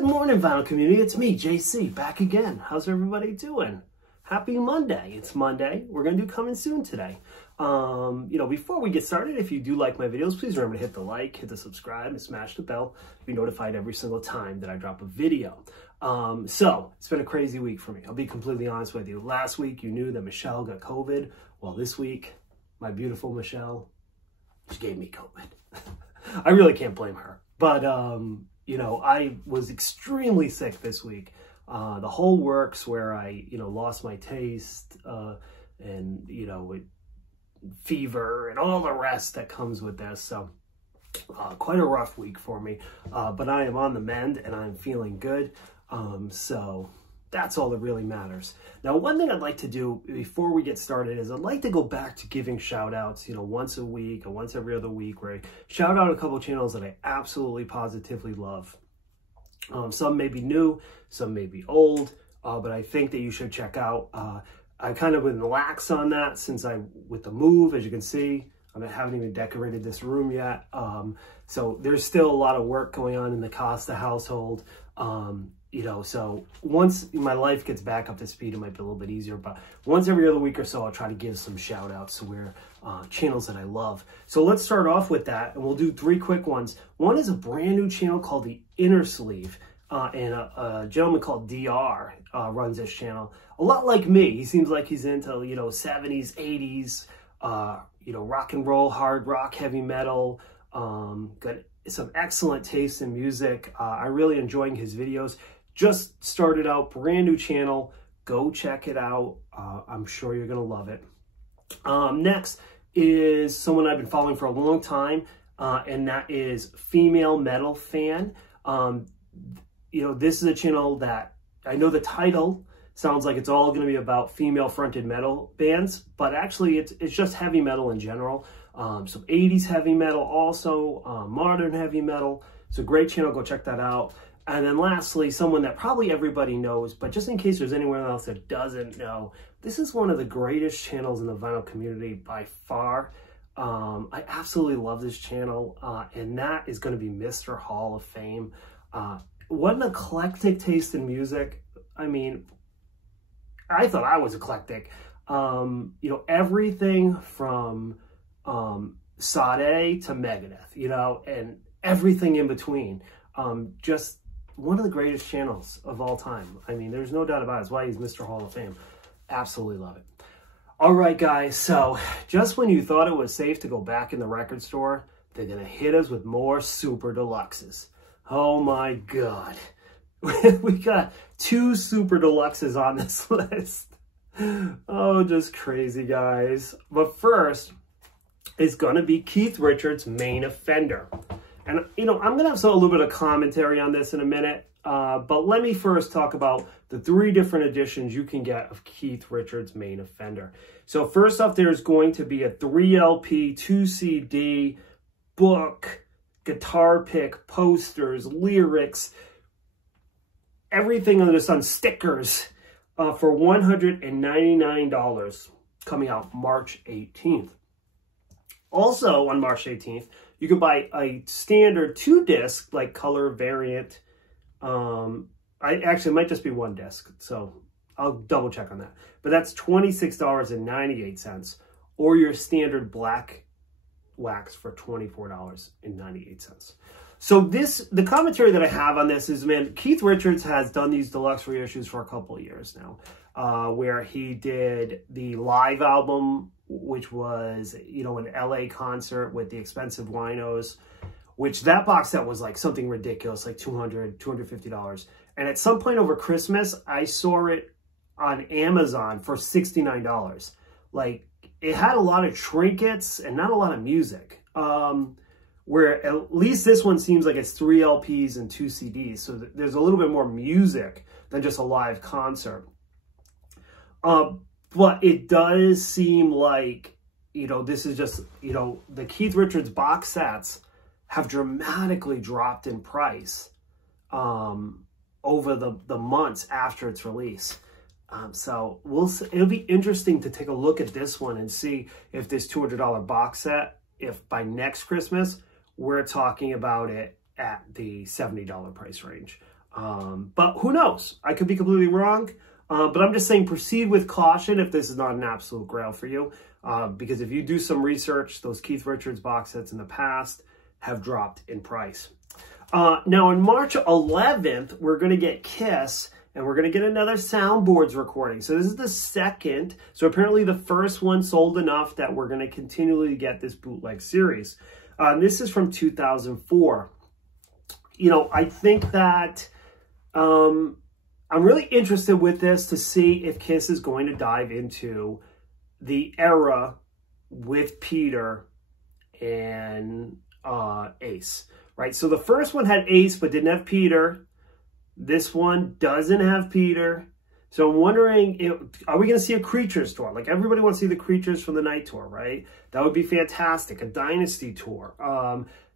Good morning, Vinyl community. It's me, JC, back again. How's everybody doing? Happy Monday. It's Monday. We're going to do coming soon today. Before we get started, if you do like my videos, please remember to hit the like, hit the subscribe, and smash the bell to be notified every single time that I drop a video. So it's been a crazy week for me. I'll be completely honest with you. Last week, you knew that Michelle got COVID. Well, this week, my beautiful Michelle, she gave me COVID. I really can't blame her. But, I was extremely sick this week. The whole works where I, lost my taste and, fever and all the rest that comes with this. So quite a rough week for me. But I am on the mend and I'm feeling good. So that's all that really matters. Now, one thing I'd like to do before we get started is I'd like to go back to giving shout outs, once a week or once every other week, where I shout out a couple of channels that I absolutely positively love. Some may be new, some may be old, but I think that you should check out. I kind of been lax on that since with the move, as you can see, I haven't even decorated this room yet. So there's still a lot of work going on in the Costa household. So once my life gets back up to speed, it might be a little bit easier, but once every other week or so, I'll try to give some shout outs to where channels that I love. So let's start off with that, and we'll do 3 quick ones. One is a brand new channel called The Inner Sleeve, and a gentleman called DR runs this channel. A lot like me. He seems like he's into, 70s, 80s, rock and roll, hard rock, heavy metal, got some excellent taste in music. I really enjoying his videos. Just started out, brand new channel. Go check it out. I'm sure you're going to love it. Next is someone I've been following for a long time, and that is Female Metal Fan. This is a channel that I know the title sounds like it's all going to be about female-fronted metal bands, but actually it's just heavy metal in general. Some 80s heavy metal also, modern heavy metal. It's a great channel. Go check that out. And then lastly, someone that probably everybody knows, but just in case there's anyone else that doesn't know, this is one of the greatest channels in the vinyl community by far. I absolutely love this channel, and that is going to be Mr. Hall of Fame. What an eclectic taste in music. I mean, I thought I was eclectic. Everything from Sade to Megadeth, and everything in between. Just one of the greatest channels of all time. I mean, there's no doubt about it. That's why he's Mr. Hall of Fame. Absolutely love it. All right, guys. So just when you thought it was safe to go back in the record store, they're going to hit us with more Super Deluxes. Oh my God. We got 2 Super Deluxes on this list. Oh, just crazy, guys. But first, it's going to be Keith Richards' Main Offender. And, I'm going to have a little bit of commentary on this in a minute. But let me first talk about the 3 different editions you can get of Keith Richards' Main Offender. So first off, there's going to be a 3 LP, 2 CD, book, guitar pick, posters, lyrics, everything under the sun, stickers, for $199, coming out March 18th. Also on March 18th, you can buy a standard 2-disc, like color variant. It might just be 1 disc, so I'll double check on that. But that's $26.98, or your standard black wax for $24.98. So the commentary that I have on this is, man, Keith Richards has done these deluxe reissues for a couple of years now, where he did the live album, which was, an LA concert with the Expensive Winos, which that box set was like something ridiculous, like $200, $250. And at some point over Christmas, I saw it on Amazon for $69. Like, it had a lot of trinkets and not a lot of music. Where at least this one seems like it's 3 LPs and 2 CDs. So there's a little bit more music than just a live concert. But it does seem like, this is just, the Keith Richards box sets have dramatically dropped in price over the months after its release. So it'll be interesting to take a look at this one and see if this $200 box set, if by next Christmas, we're talking about it at the $70 price range. But who knows? I could be completely wrong. But I'm just saying proceed with caution if this is not an absolute grail for you. Because if you do some research, those Keith Richards box sets in the past have dropped in price. Now on March 11th, we're going to get Kiss, and we're going to get another Soundboards recording. So this is the second. So apparently the first one sold enough that we're going to continually get this bootleg series. This is from 2004. You know, I think that I'm really interested with this to see if Kiss is going to dive into the era with Peter and Ace, right? So the first one had Ace but didn't have Peter. This one doesn't have Peter. So I'm wondering, are we going to see a Creatures tour? Like everybody wants to see the Creatures from the Night tour, right? That would be fantastic. A Dynasty tour.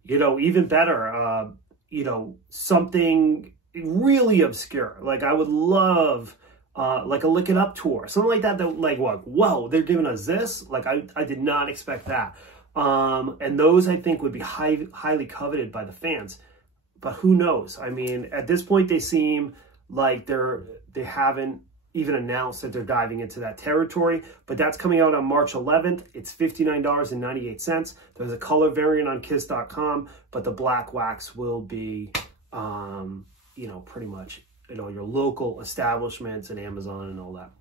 You know, even better, you know, something really obscure. Like I would love like a Lick It Up tour. Something like that, like, what? Whoa, they're giving us this? Like I did not expect that. And those I think would be highly coveted by the fans. But who knows? I mean, at this point, they seem like they haven't even announced that they're diving into that territory. But that's coming out on March 11th. It's $59.98. There's a color variant on Kiss.com, but the black wax will be, you know, pretty much, you know, your local establishments and Amazon and all that.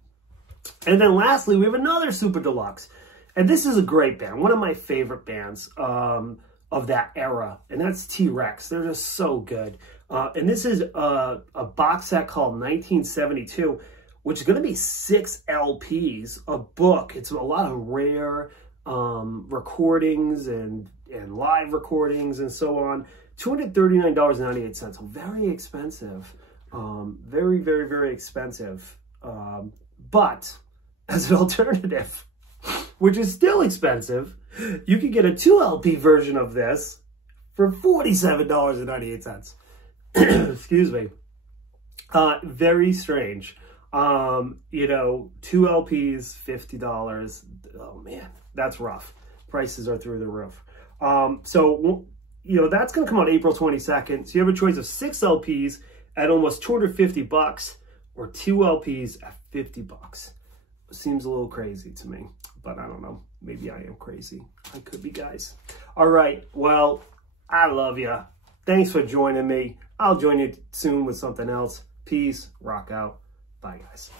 And then lastly, we have another Super Deluxe. And this is a great band, one of my favorite bands of that era, and that's T-Rex. They're just so good. And this is a box set called 1972, which is going to be 6 LPs, a book. It's a lot of rare recordings and live recordings and so on. $239.98, so very expensive. Very, very, very expensive. But as an alternative, which is still expensive, you can get a 2 LP version of this for $47.98. Excuse me. Very strange. You know, 2 LPs, $50. Oh man, that's rough. Prices are through the roof. So, you know, that's going to come out April 22nd. So you have a choice of 6 LPs at almost $250 or 2 LPs at $50. Seems a little crazy to me, but I don't know. Maybe I am crazy. I could be, guys. All right. Well, I love you. Thanks for joining me. I'll join you soon with something else. Peace. Rock out. Bye, guys.